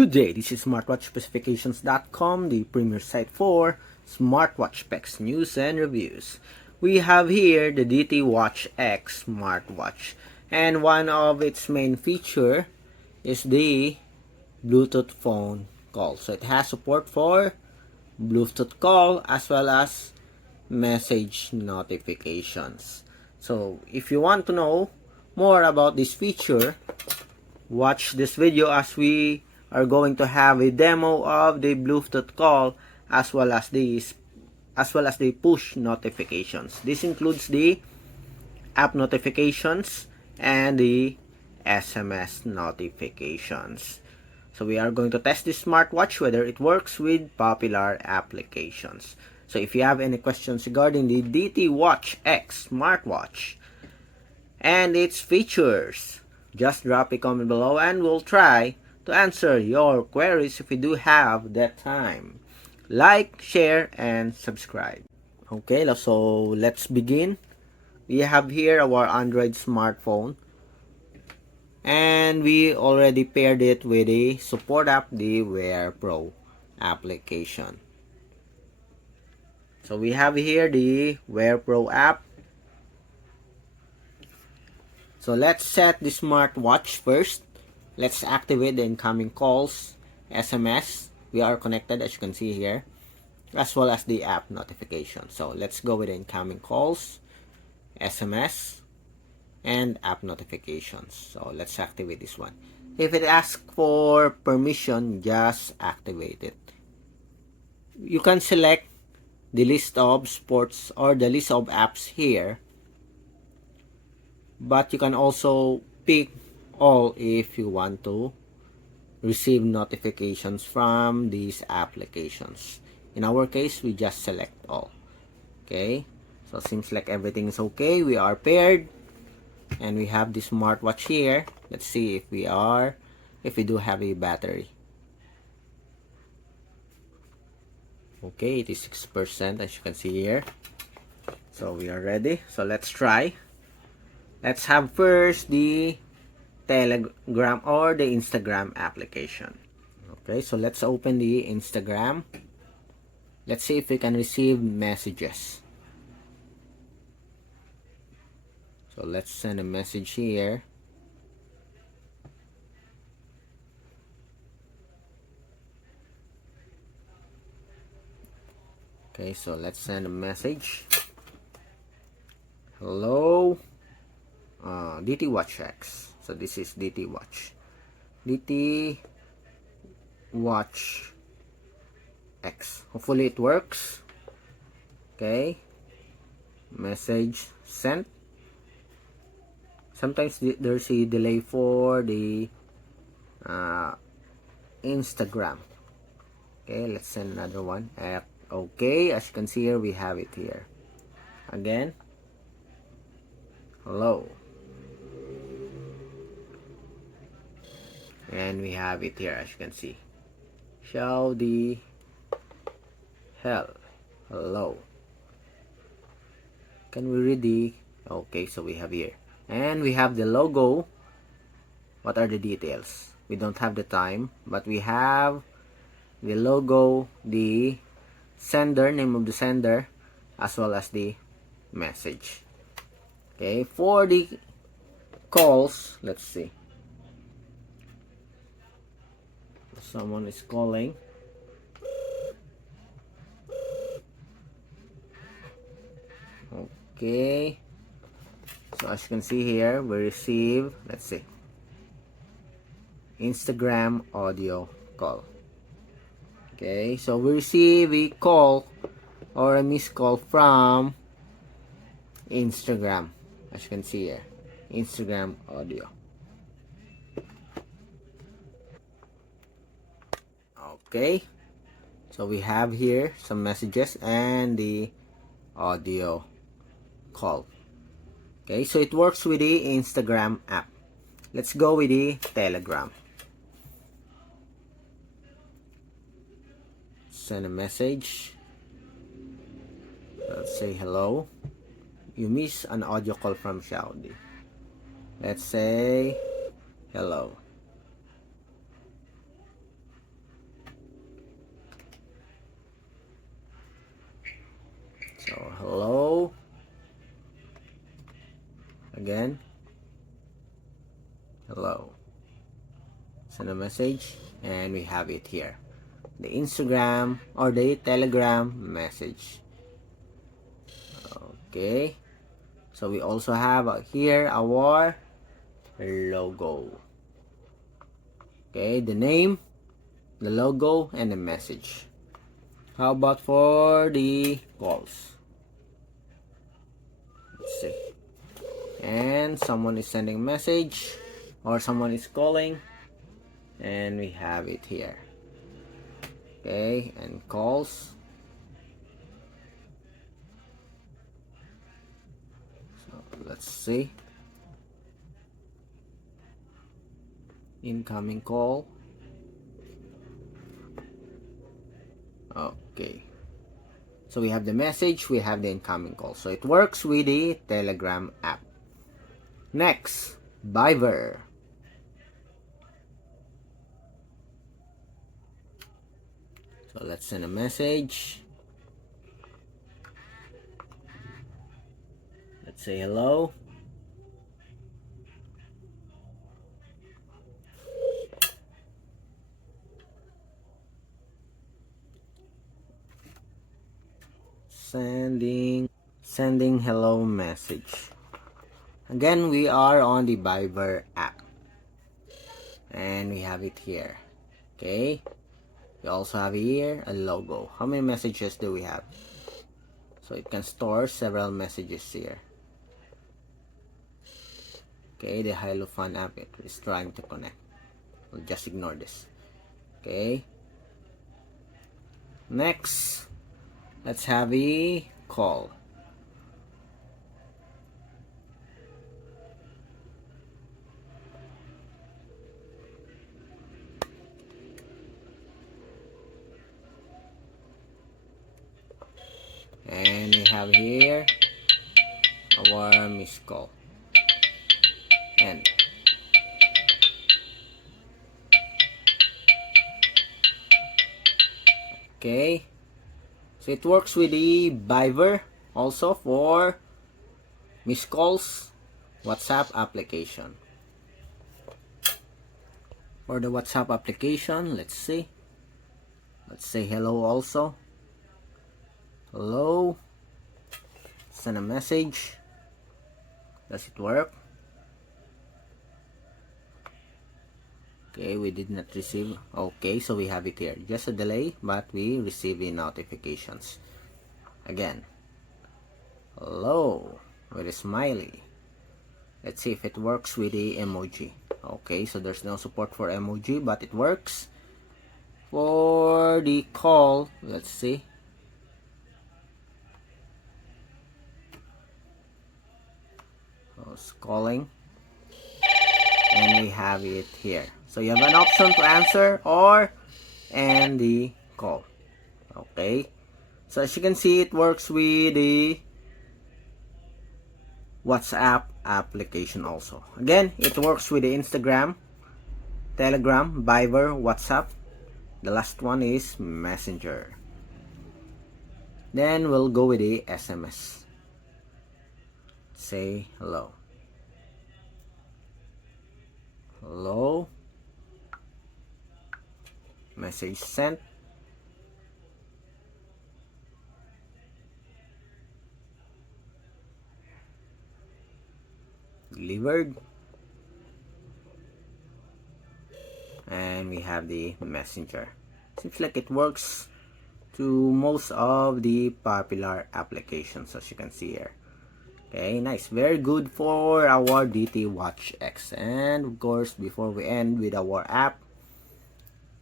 Good day, this is smartwatchspecifications.com, the premier site for smartwatch specs, news, and reviews. We have here the DT Watch X smartwatch, and one of its main feature is the Bluetooth phone call. So it has support for Bluetooth call as well as message notifications. So if you want to know more about this feature, watch this video as we are going to have a demo of the Bluetooth call as well as the push notifications. This includes the app notifications and the SMS notifications. So we are going to test this smartwatch whether it works with popular applications. So if you have any questions regarding the DT Watch X smartwatch and its features, just drop a comment below and we'll try to answer your queries if we do have that time. Like, share, and subscribe. Okay, so let's begin. We have here our Android smartphone, and we already paired it with the support app, the Wear Pro application. So we have here the Wear Pro app. So let's set the smartwatch first. Let's activate the incoming calls, SMS. We are connected as you can see here, as well as the app notification. So let's go with the incoming calls, SMS, and app notifications. So let's activate this one. If it asks for permission, just activate it. You can select the list of sports or the list of apps here, but you can also pick all if you want to receive notifications from these applications. In our case, we just select all. Okay, so seems like everything is okay. We are paired and we have the smartwatch here. Let's see if we do have a battery. Okay, it is 6% as you can see here. So we are ready. So let's try. Let's have first the Telegram or the Instagram application. Okay, so let's open the Instagram. Let's see if we can receive messages. So let's send a message here. Okay, so let's send a message. Hello, DT Watch X. So this is DT Watch. DT Watch X. Hopefully it works. Okay. Message sent. Sometimes there's a delay for the Instagram. Okay, let's send another one. Okay, as you can see here, we have it here. Again. Hello. And we have it here as you can see. Show the hell. Hello. Can we read the... Okay, so we have here. And we have the logo. What are the details? We don't have the time, but we have the logo, the sender, name of the sender, as well as the message. Okay, for the calls, let's see. Someone is calling. Okay, so as you can see here, we receive, let's see, Instagram audio call. Okay, so we receive a call or a missed call from Instagram, as you can see here, Instagram audio. Okay, so we have here some messages and the audio call. Okay, so it works with the Instagram app. Let's go with the Telegram. Send a message. Let's say hello. You miss an audio call from Saudi. Let's say hello. So hello. Again. Hello. Send a message, and we have it here. The Instagram or the Telegram message. Okay. So we also have here our logo. Okay, the name, the logo, and the message. How about for the calls? Let's see. And someone is sending a message or someone is calling, and we have it here. Okay, and calls. So let's see. Incoming call. Okay. So we have the message, we have the incoming call. So it works with the Telegram app. Next, Viber. So let's send a message. Let's say hello. Sending hello message. Again, we are on the Viber app. And we have it here. Okay. We also have here a logo. How many messages do we have? So it can store several messages here. Okay, the Fun app is trying to connect. We'll just ignore this. Okay. Next, let's have a call. And we have here our missed call. And okay, so it works with the Viber also for missed calls, WhatsApp application. For the WhatsApp application, let's see. Let's say hello also. Hello. Send a message. Does it work? Okay, we did not receive. Okay, so we have it here. Just a delay, but we receive the notifications. Again. Hello. With a smiley. Let's see if it works with the emoji. Okay, so there's no support for emoji, but it works. For the call, let's see. Who's calling? And we have it here. So you have an option to answer or end the call. Okay. So as you can see, it works with the WhatsApp application also. Again, it works with the Instagram, Telegram, Viber, WhatsApp. The last one is Messenger. Then we'll go with the SMS. Say hello. Hello. Message sent. Delivered. And we have the Messenger. Seems like it works to most of the popular applications, as you can see here. Okay, nice. Very good for our DT Watch X. And of course, before we end with our app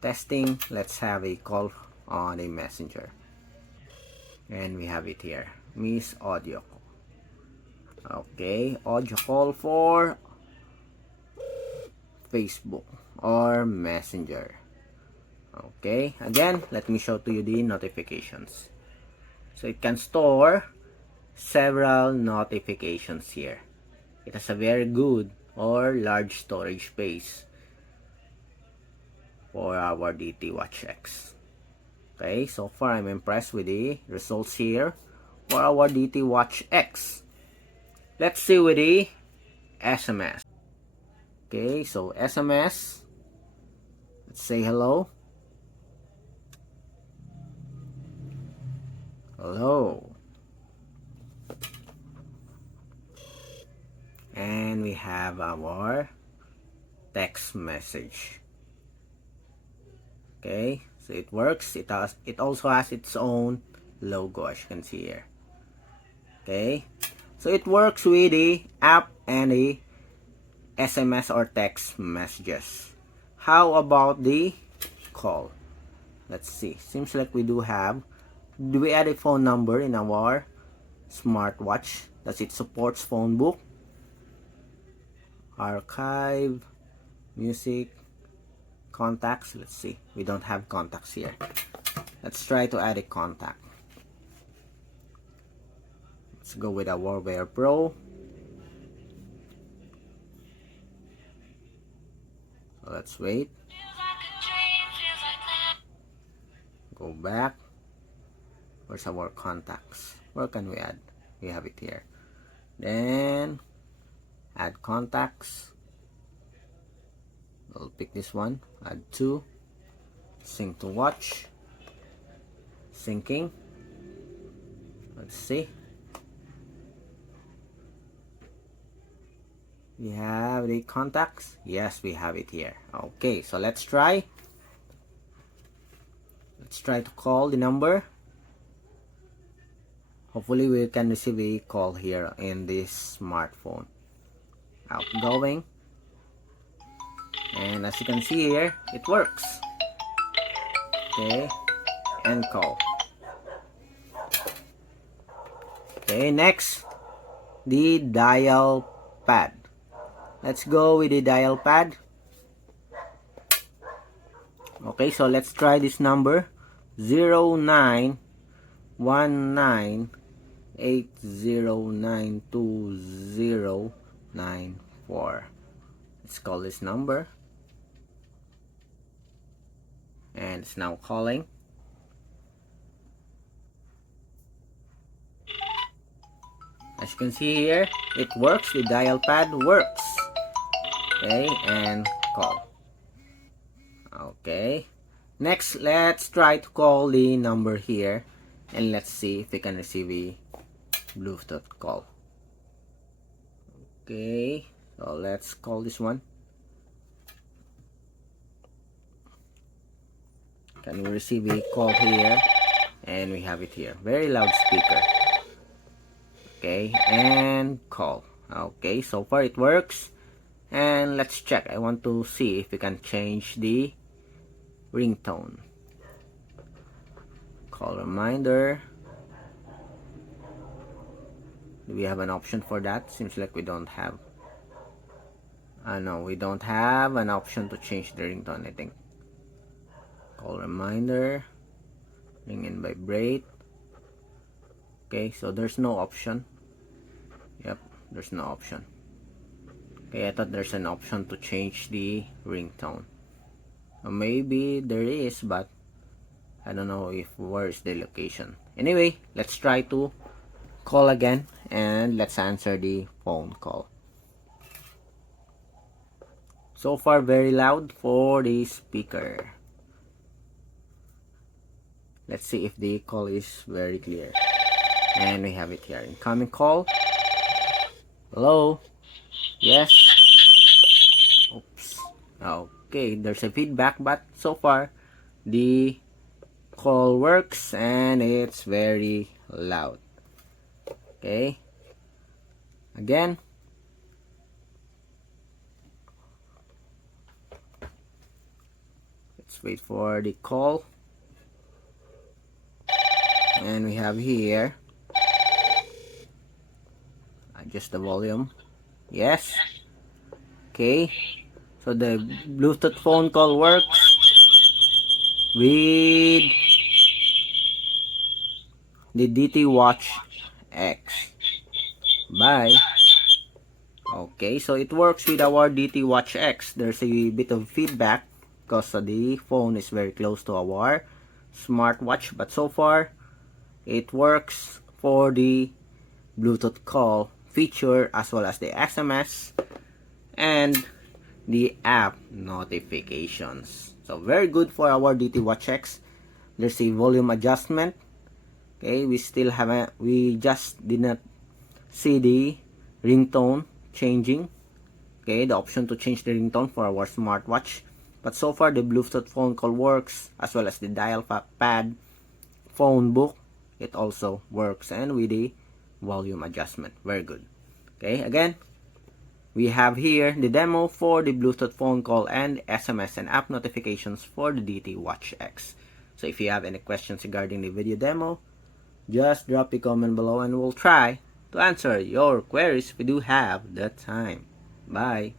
testing, let's have a call on a messenger. And we have it here. Miss Audio Call. Okay, audio call for Facebook or Messenger. Okay, again, let me show to you the notifications. So it can store several notifications here. It has a very good or large storage space for our DT Watch X. Okay, so far I'm impressed with the results here for our DT Watch X. Let's see with the SMS. Okay, so SMS. Let's say hello. Hello. And we have our text message. Okay, so it works. It also has its own logo, as you can see here. Okay, so it works with the app and the SMS or text messages. How about the call? Let's see. Seems like we do we add a phone number in our smartwatch? Does it supports phone book, archive, music, contacts? Let's see. We don't have contacts here. Let's try to add a contact. Let's go with our Wear Pro. So let's wait. Go back. Where's our contacts? Where can we add? We have it here. Then add contacts. We'll pick this one. Add two. Sync to watch. Syncing. Let's see. We have the contacts. Yes, we have it here. Okay, so let's try. Let's try to call the number. Hopefully we can receive a call here in this smartphone. Outgoing. And as you can see here, it works. Okay, and call. Okay, next, the dial pad. Let's go with the dial pad. Okay, so let's try this number. 0919809294. Let's call this number. And it's now calling. As you can see here, it works. The dial pad works. Okay, and call. Okay. Next, let's try to call the number here. And let's see if we can receive a Bluetooth call. Okay, so let's call this one. Can we receive a call here? And we have it here. Very loud speaker. Okay, and call. Okay, so far it works. And let's check. I want to see if we can change the ringtone. Call reminder. Do we have an option for that? Seems like we don't have. No, we don't have an option to change the ringtone, I think. Call reminder. Ring and vibrate. Okay, so there's no option. Yep, there's no option. Okay, I thought there's an option to change the ringtone. Maybe there is, but I don't know if where is the location. Anyway, let's try to call again and let's answer the phone call. So far very loud for the speaker. Let's see if the call is very clear. And we have it here. Incoming call. Hello? Yes? Oops. Okay, there's a feedback, but so far the call works and it's very loud. Okay. Again. Let's wait for the call. And we have here. Adjust the volume. Yes. Okay. So the Bluetooth phone call works with the DT Watch X. Bye. Okay, so it works with our DT Watch X. There's a bit of feedback because the phone is very close to our smartwatch, but so far it works for the Bluetooth call feature, as well as the SMS and the app notifications. So very good for our DT Watch X. There's a volume adjustment. Okay, we just did not see the ringtone changing. Okay, the option to change the ringtone for our smartwatch. But so far the Bluetooth phone call works, as well as the dial pad phone book. It also works, and with the volume adjustment. Very good. Okay, again, we have here the demo for the Bluetooth phone call and SMS and app notifications for the DT Watch X. So if you have any questions regarding the video demo, just drop a comment below and we'll try to answer your queries if we do have the time. Bye.